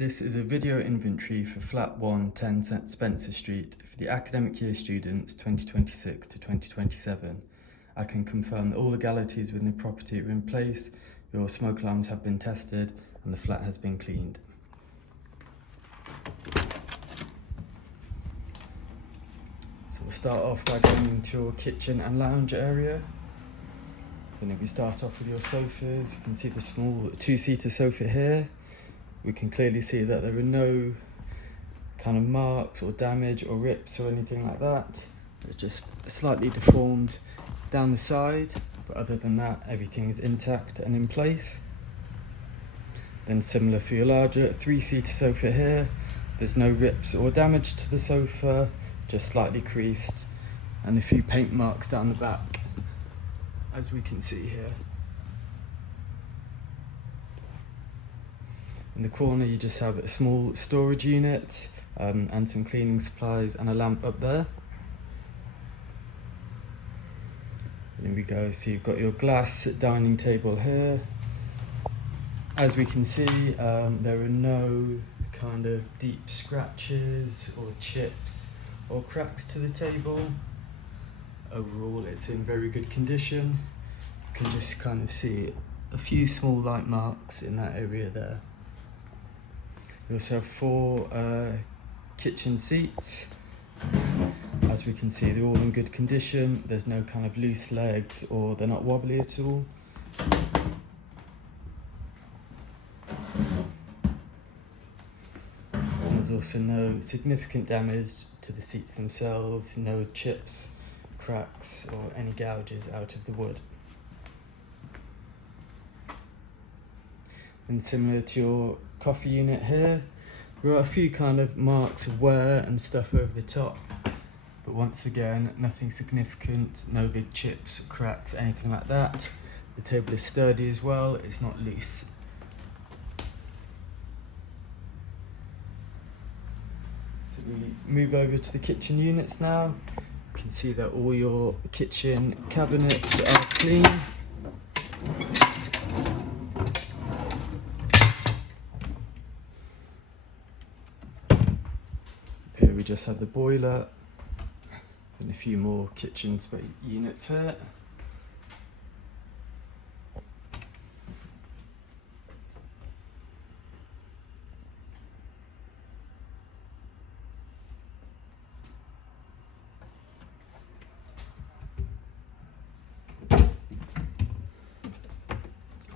This is a video inventory for flat 1, 10 Spencer Street for the academic year students 2026 to 2027. I can confirm that all legalities within the property are in place, your smoke alarms have been tested and the flat has been cleaned. So we'll start off by going into your kitchen and lounge area. Then if we start off with your sofas, you can see the small two-seater sofa here. We can clearly see that there are no kind of marks or damage or rips or anything like that. It's just slightly deformed down the side, but other than that, everything is intact and in place. Then similar for your larger three-seater sofa here. There's no rips or damage to the sofa, just slightly creased, and a few paint marks down the back, as we can see here. In the corner you just have a small storage unit and some cleaning supplies and a lamp up there. There we go, so you've got your glass dining table here. As we can see, there are no kind of deep scratches or chips or cracks to the table. Overall it's in very good condition. You can just kind of see a few small light marks in that area there. We also have 4 kitchen seats. As we can see, they're all in good condition. There's no kind of loose legs or they're not wobbly at all. And there's also no significant damage to the seats themselves, no chips, cracks or any gouges out of the wood. And similar to your coffee unit here, there are a few kind of marks of wear and stuff over the top, but once again, nothing significant, no big chips, cracks, anything like that. The table is sturdy as well, it's not loose. So we move over to the kitchen units now. You can see that all your kitchen cabinets are clean. Here we just have the boiler and a few more kitchen space units here.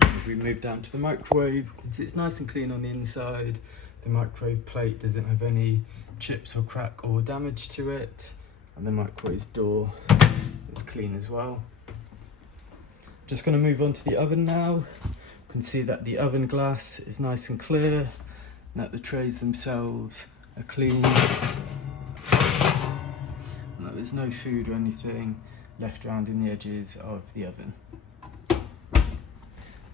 If we move down to the microwave, you can see it's nice and clean on the inside. The microwave plate doesn't have any chips or crack or damage to it, and the microwave's door is clean as well. Just going to move on to the oven now. You can see that the oven glass is nice and clear and that the trays themselves are clean and that there's no food or anything left around in the edges of the oven.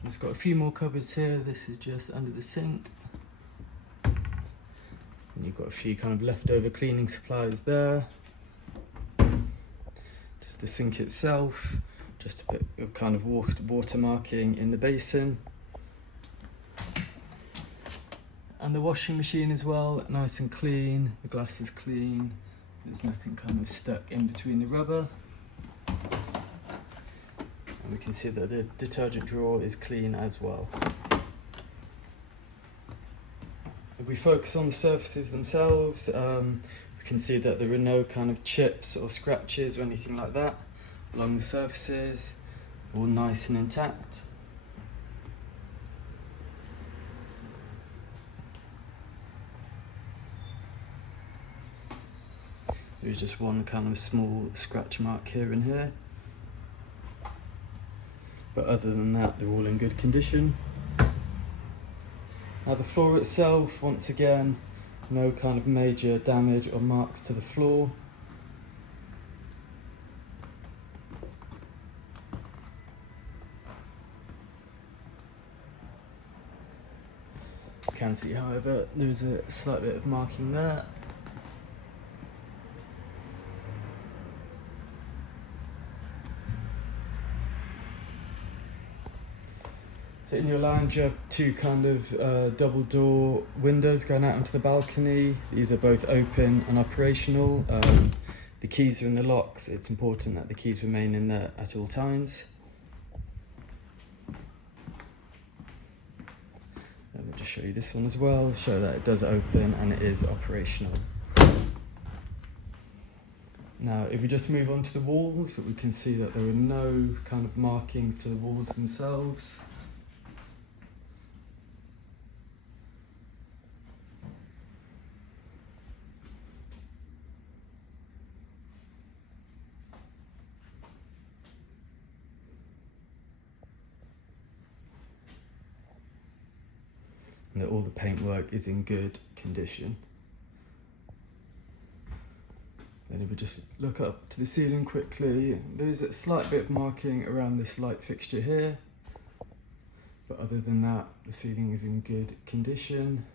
It's got a few more cupboards here. This is just under the sink. And you've got a few kind of leftover cleaning supplies there. Just the sink itself, just a bit of kind of water marking in the basin. And the washing machine as well, nice and clean. The glass is clean. There's nothing kind of stuck in between the rubber. And we can see that the detergent drawer is clean as well. If we focus on the surfaces themselves, we can see that there are no kind of chips or scratches or anything like that along the surfaces, all nice and intact. There's just one kind of small scratch mark here and here, but other than that, they're all in good condition. Now the floor itself, once again, no kind of major damage or marks to the floor. You can see, however, there's a slight bit of marking there. So in your lounge you have two kind of double door windows going out onto the balcony. These are both open and operational. The keys are in the locks. It's important that the keys remain in there at all times. Let me just show you this one as well, show that it does open and it is operational. Now, if we just move on to the walls, we can see that there are no kind of markings to the walls themselves. And that all the paintwork is in good condition. Then if we just look up to the ceiling quickly, there's a slight bit of marking around this light fixture here. But other than that, the ceiling is in good condition.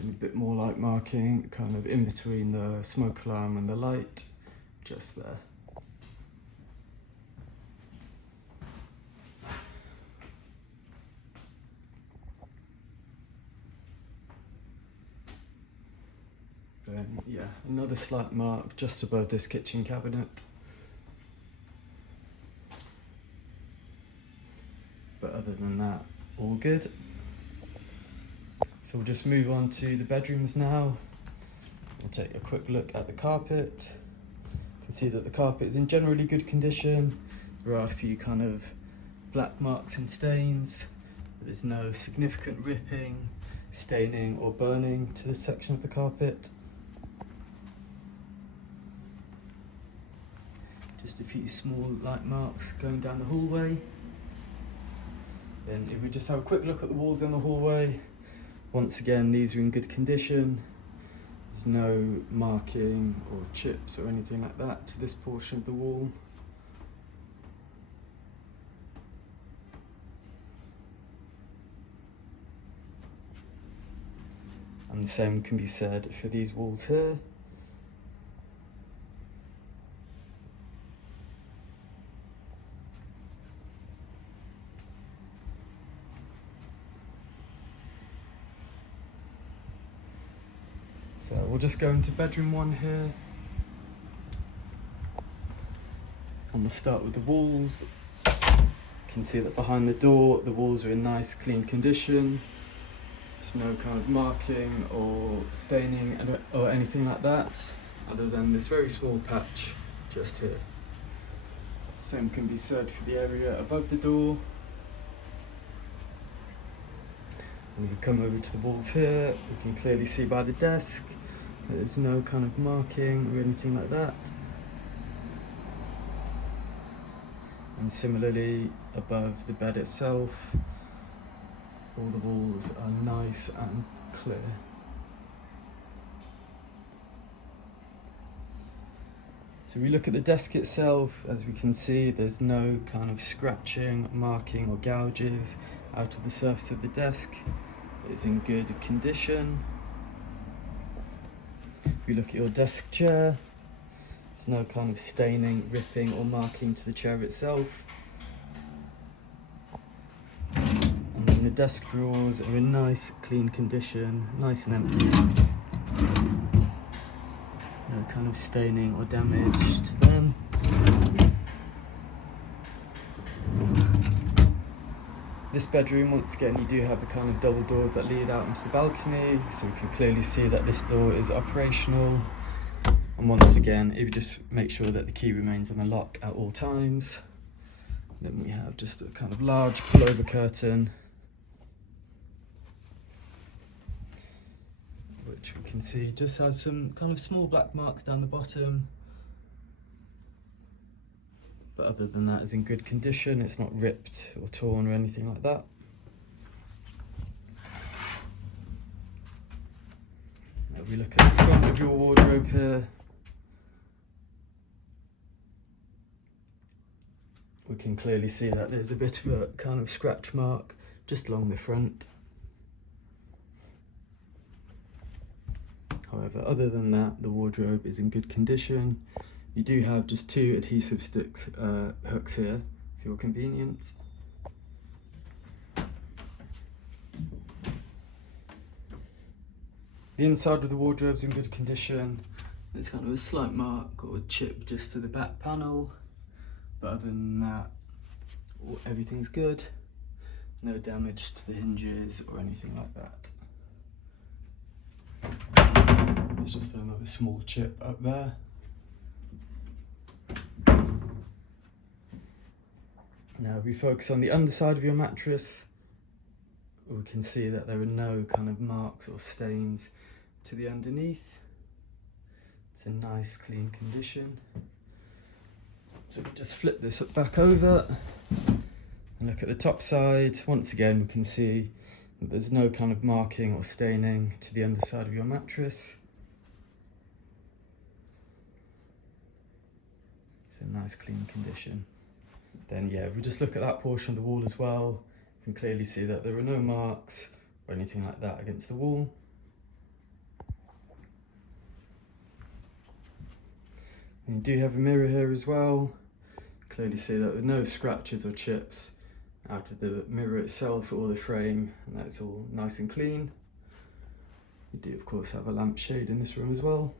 And a bit more light marking kind of in between the smoke alarm and the light, just there. Then, yeah, another slight mark just above this kitchen cabinet. But other than that, all good. So we'll just move on to the bedrooms now. We'll take a quick look at the carpet. You can see that the carpet is in generally good condition. There are a few kind of black marks and stains, but there's no significant ripping, staining or burning to this section of the carpet. Just a few small light marks going down the hallway. Then if we just have a quick look at the walls in the hallway, once again these are in good condition. There's no marking or chips or anything like that to this portion of the wall. And the same can be said for these walls here. So we'll just go into bedroom one here. And we'll start with the walls. You can see that behind the door, the walls are in nice, clean condition. There's no kind of marking or staining or anything like that, other than this very small patch just here. Same can be said for the area above the door. And we can come over to the walls here. We can clearly see by the desk there's no kind of marking or anything like that. And similarly, above the bed itself, all the walls are nice and clear. So we look at the desk itself, as we can see there's no kind of scratching, marking or gouges out of the surface of the desk. It's in good condition. If you look at your desk chair, there's no kind of staining, ripping or marking to the chair itself. And then the desk drawers are in nice, clean condition, nice and empty. No kind of staining or damage to them. This bedroom, once again, you do have the kind of double doors that lead out into the balcony, so we can clearly see that this door is operational. And once again, if you just make sure that the key remains on the lock at all times. Then we have just a kind of large pullover curtain, which we can see just has some kind of small black marks down the bottom. But other than that, it's in good condition. It's not ripped or torn or anything like that. Now if we look at the front of your wardrobe here, we can clearly see that there's a bit of a kind of scratch mark just along the front. However, other than that, the wardrobe is in good condition. You do have just two adhesive hooks here for your convenience. The inside of the wardrobe's in good condition. There's kind of a slight mark or a chip just to the back panel, but other than that, everything's good. No damage to the hinges or anything like that. There's just another small chip up there. Now, if we focus on the underside of your mattress, we can see that there are no kind of marks or stains to the underneath. It's a nice clean condition. So we just flip this back over and look at the top side. Once again, we can see that there's no kind of marking or staining to the underside of your mattress. It's a nice clean condition. Then yeah, if we just look at that portion of the wall as well, you can clearly see that there are no marks or anything like that against the wall. And you do have a mirror here as well. Clearly see that there are no scratches or chips out of the mirror itself or the frame, and that's all nice and clean. You do of course have a lampshade in this room as well.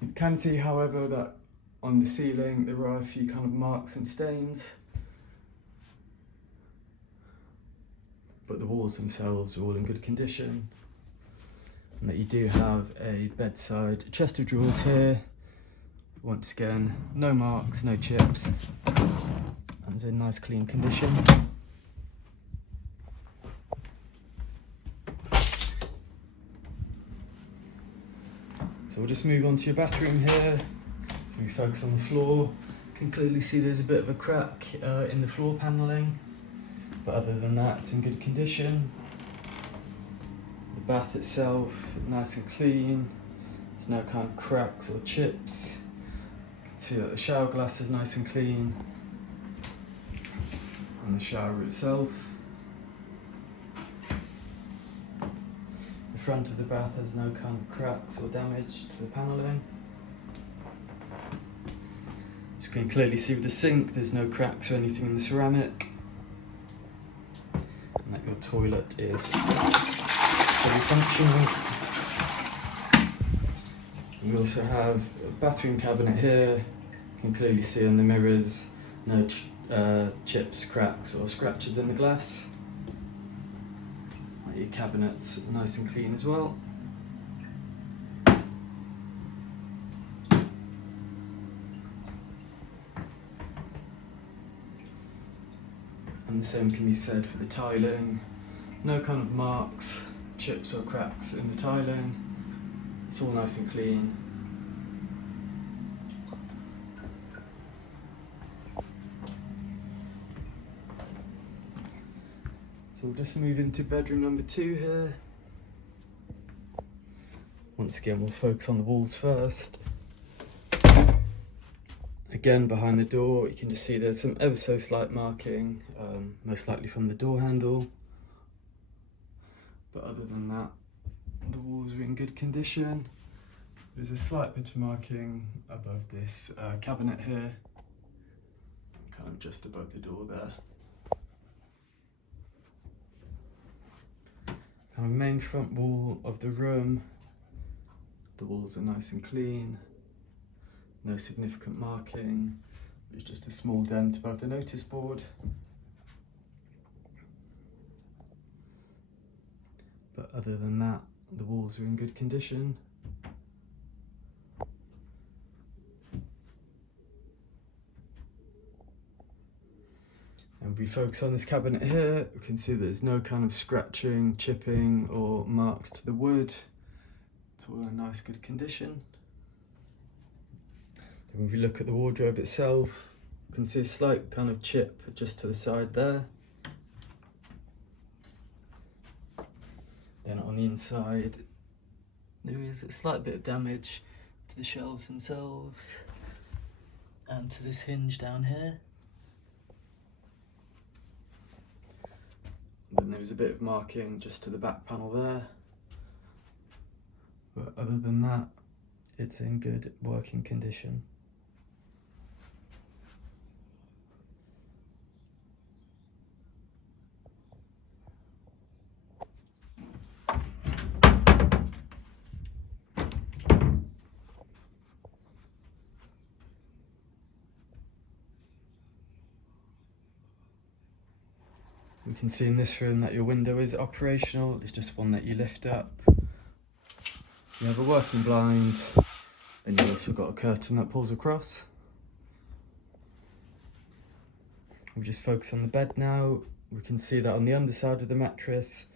You can see, however, that on the ceiling there are a few kind of marks and stains, but the walls themselves are all in good condition. And that you do have a bedside chest of drawers here. Once again, no marks, no chips, and it's in nice clean condition. So we'll just move on to your bathroom here. So we focus on the floor. You can clearly see there's a bit of a crack in the floor panelling, but other than that, it's in good condition. The bath itself, nice and clean. There's no kind of cracks or chips. You can see that the shower glass is nice and clean, and the shower itself. The front of the bath has no kind of cracks or damage to the panelling. As you can clearly see with the sink, there's no cracks or anything in the ceramic, and that your toilet is fully functional. We also have a bathroom cabinet here. You can clearly see in the mirrors no chips, cracks or scratches in the glass. Your cabinets are nice and clean as well. And the same can be said for the tiling. No kind of marks, chips or cracks in the tiling. It's all nice and clean. So we'll just move into bedroom number 2 here. Once again, we'll focus on the walls first. Again, behind the door, you can just see there's some ever so slight marking, most likely from the door handle. But other than that, the walls are in good condition. There's a slight bit of marking above this cabinet here, kind of just above the door there. Kind of main front wall of the room, the walls are nice and clean, no significant marking. There's just a small dent above the notice board. But other than that, the walls are in good condition. And if we focus on this cabinet here, we can see there's no kind of scratching, chipping or marks to the wood. It's all in nice good condition. Then if we look at the wardrobe itself, you can see a slight kind of chip just to the side there. Then on the inside, there is a slight bit of damage to the shelves themselves and to this hinge down here. Then there's a bit of marking just to the back panel there. But other than that, it's in good working condition. can see in this room that your window is operational. It's just one that you lift up. You have a working blind, and you've also got a curtain that pulls across. We'll just focus on the bed now. We can see that on the underside of the mattress,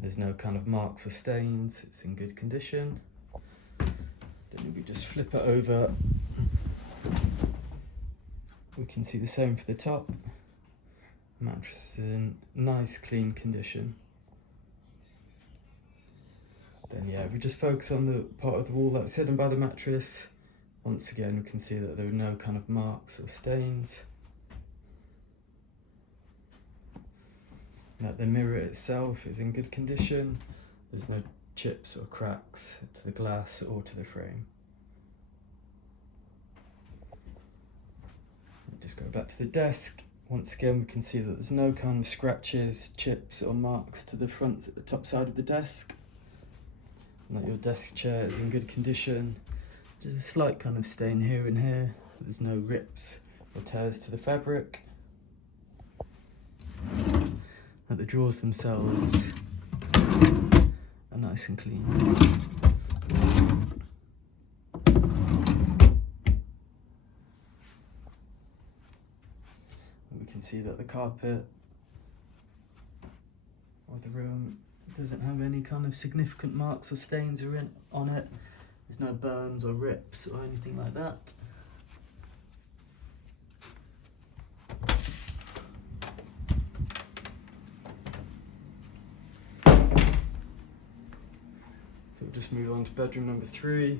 there's no kind of marks or stains. It's in good condition. Then we just flip it over. We can see the same for the top. The mattress is in nice, clean condition. Then yeah, we just focus on the part of the wall that's hidden by the mattress. Once again, we can see that there are no kind of marks or stains. That the mirror itself is in good condition. There's no chips or cracks to the glass or to the frame. We'll just go back to the desk. Once again, we can see that there's no kind of scratches, chips or marks to the front, the top side of the desk. And that your desk chair is in good condition. Just a slight kind of stain here and here, but there's no rips or tears to the fabric. That the drawers themselves are nice and clean. And we can see that the carpet of the room doesn't have any kind of significant marks or stains on it. There's no burns or rips or anything like that. So we'll just move on to bedroom number 3.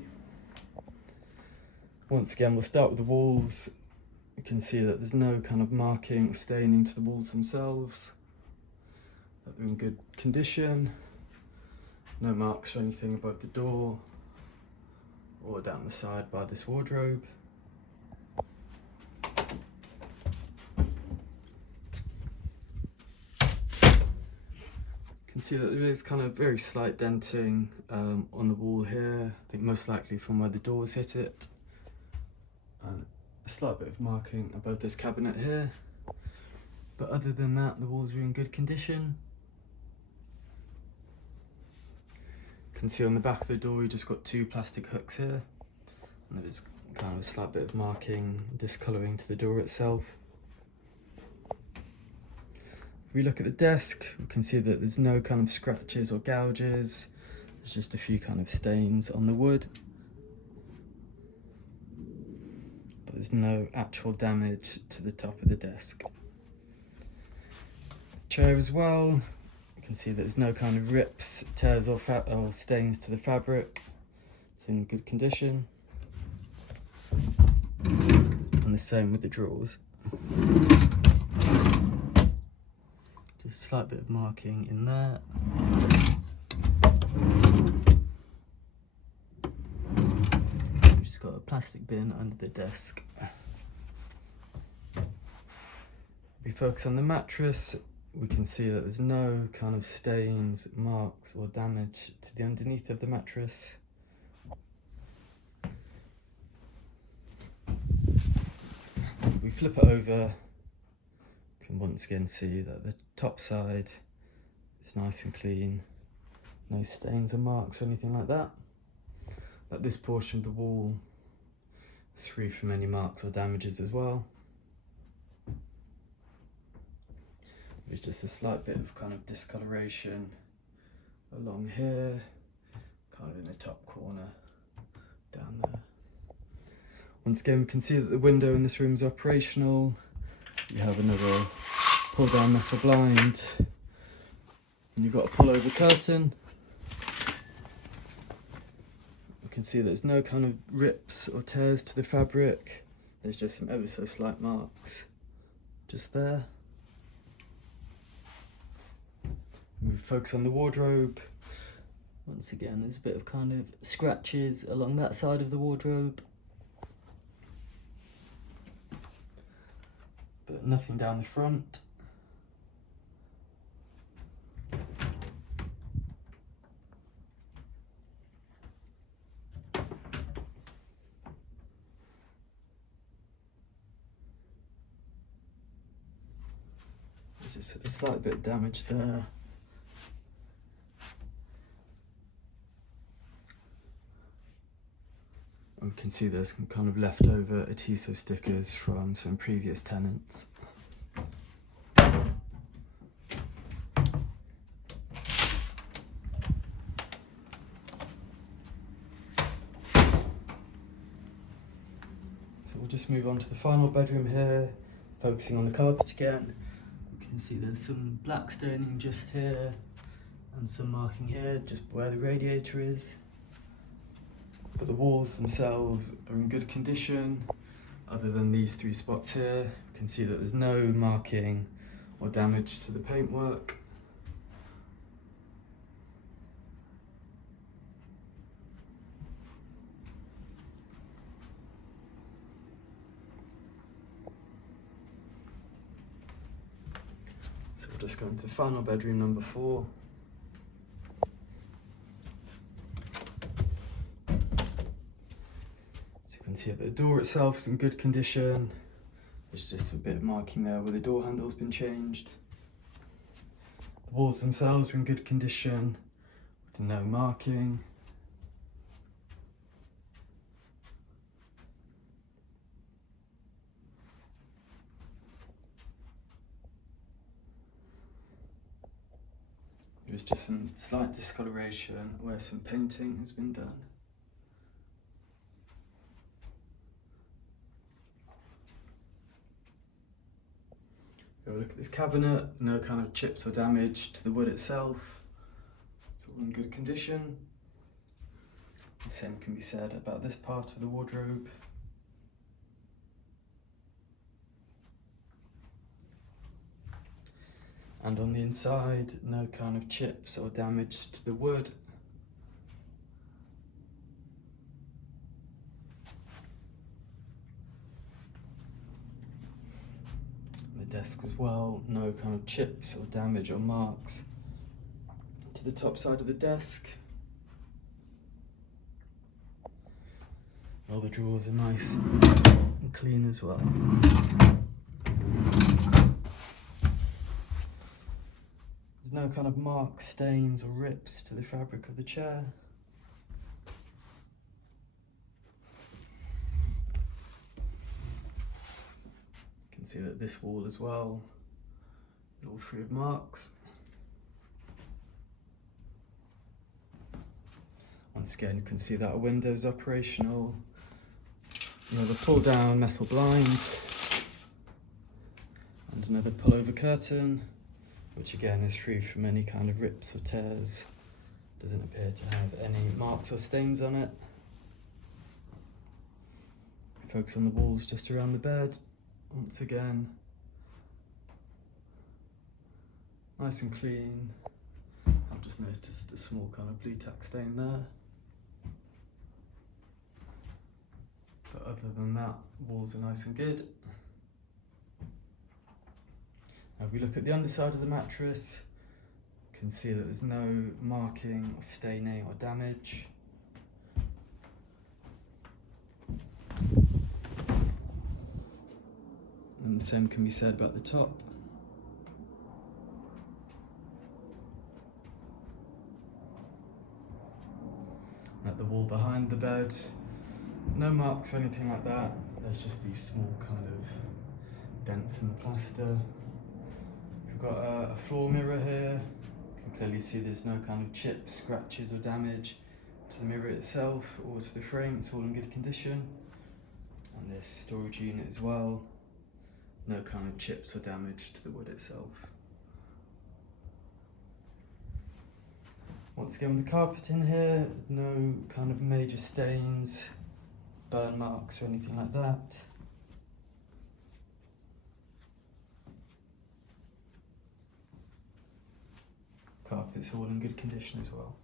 Once again, we'll start with the walls. You can see that there's no kind of marking or staining to the walls themselves. That they're in good condition. No marks or anything above the door or down the side by this wardrobe. You can see that there is kind of very slight denting on the wall here. I think most likely from where the doors hit it. And a slight bit of marking above this cabinet here. But other than that, the walls are in good condition. You can see on the back of the door, you just got 2 plastic hooks here. And there's kind of a slight bit of marking, discolouring to the door itself. If we look at the desk, we can see that there's no kind of scratches or gouges. There's just a few kind of stains on the wood. But there's no actual damage to the top of the desk. Chair as well, you can see that there's no kind of rips, tears or stains to the fabric. It's in good condition. And the same with the drawers. Just a slight bit of marking in there. We've just got a plastic bin under the desk. If we focus on the mattress, we can see that there's no kind of stains, marks or damage to the underneath of the mattress. We flip it over, you can once again see that the top side is nice and clean, no stains or marks or anything like that. But this portion of the wall is free from any marks or damages as well. There's just a slight bit of kind of discoloration along here, kind of in the top corner, down there. Once again, we can see that the window in this room is operational. You have another pull down metal blind, and you've got a pull over curtain. You can see there's no kind of rips or tears to the fabric. There's just some ever so slight marks just there. We focus on the wardrobe. Once again, there's a bit of kind of scratches along that side of the wardrobe, but nothing down the front. Just a slight bit of damage there. We can see there's some kind of leftover adhesive stickers from some previous tenants. So we'll just move on to the final bedroom here, focusing on the carpet again. You can see there's some black staining just here and some marking here, just where the radiator is. But the walls themselves are in good condition, other than these 3 spots here. You can see that there's no marking or damage to the paintwork. So we'll just go into the final bedroom, number 4. You can see that the door itself is in good condition. There's just a bit of marking there where the door handle's been changed. The walls themselves are in good condition with no marking. There's just some slight discoloration where some painting has been done. Have a look at this cabinet, no kind of chips or damage to the wood itself. It's all in good condition. The same can be said about this part of the wardrobe. And on the inside, no kind of chips or damage to the wood. The desk as well, no kind of chips or damage or marks to the top side of the desk. All the drawers are nice and clean as well. There's no kind of marks, stains or rips to the fabric of the chair. You can see that this wall as well, all free of marks. Once again, you can see that a window is operational. Another pull down metal blind and another pull over curtain, which again is free from any kind of rips or tears. Doesn't appear to have any marks or stains on it. Focus on the walls just around the bed. Once again, nice and clean. I've just noticed a small kind of blue tack stain there. But other than that, walls are nice and good. Now if we look at the underside of the mattress, you can see that there's no marking or staining or damage. And the same can be said about the top. At the wall behind the bed, no marks or anything like that. There's just these small kind of dents in the plaster. We've got a floor mirror here. You can clearly see there's no kind of chips, scratches or damage to the mirror itself or to the frame. It's all in good condition. And this storage unit as well. No kind of chips or damage to the wood itself. Once again, with the carpet in here, there's no kind of major stains, burn marks or anything like that. Carpet's all in good condition as well.